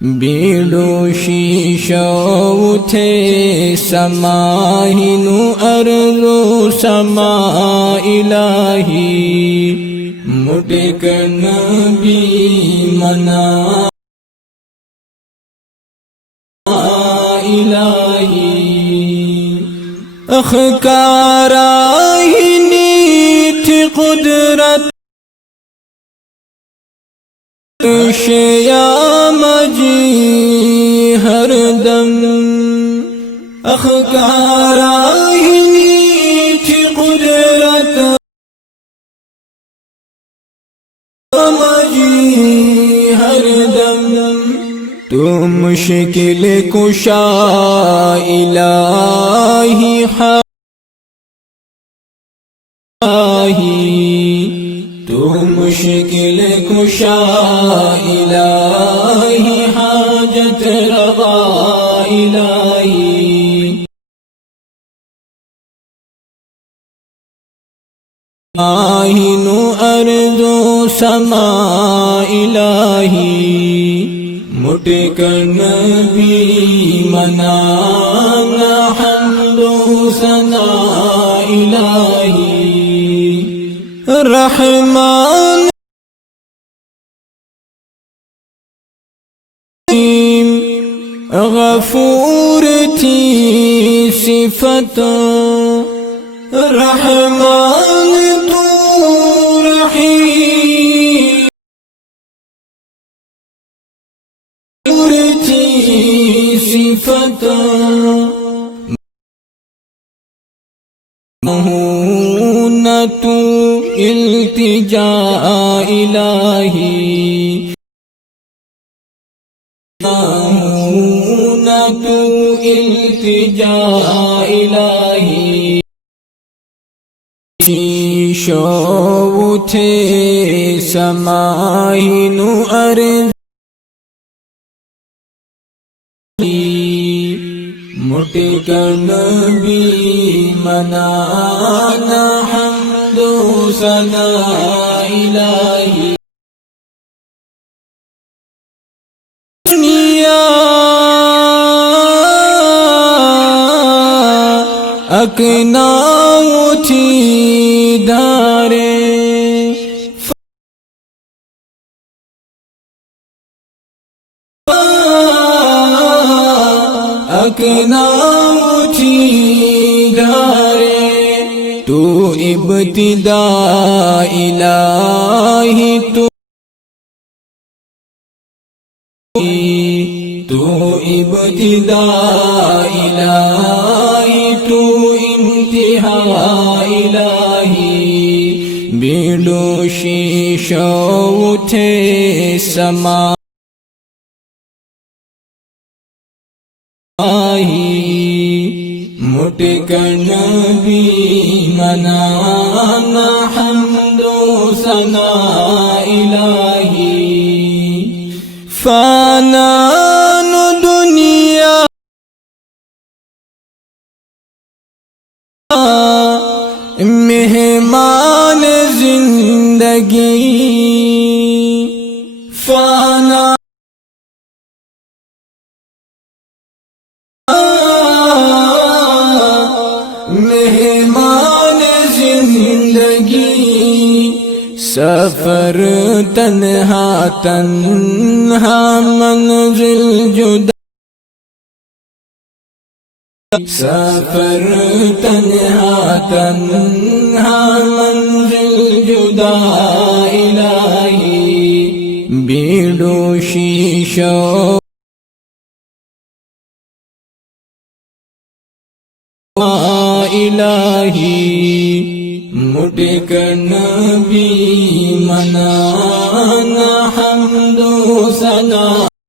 بیڑو شیشہ اٹھے سماہنو ارض سما الہی مٹے کر نبی منا الہی اخکارا ہی نیت قدرت شیا مجی ہر دم اخکارا ہی نیت قدرت مجی ہر دم تو مشکل کشا الہی تو مشکل کشا الہی حاجت روا الہی آہنو ارض و سما الہی مٹے کر نبی منانا حمد و ثنا الہی رحمان غفور تھی صفت رحمان تو رحیم تھی صفت مہونت التجا الہی مہونت التجا الہی شیشہ اٹھے سماہنو ارض مٹے کر نبی منانا حمد و ثنا الہی دنیا اکناؤ تھی دھارے اکناؤ تھی دھارے تو ابتدا الہی تو ابتدا الہی تو انتہا الہی بیڑو شیشہ اٹھے سما مٹے کر نبی منانا حمد و ثنا الہی فانان دنیا مہمان زندگی فانا مہمان زندگی سفر تنہا تنہا منزل جدا سفر تنہا تنہا منزل جدا الہی بیڑو شیشہ الہی مٹے کر نبی منانا حمد و ثنا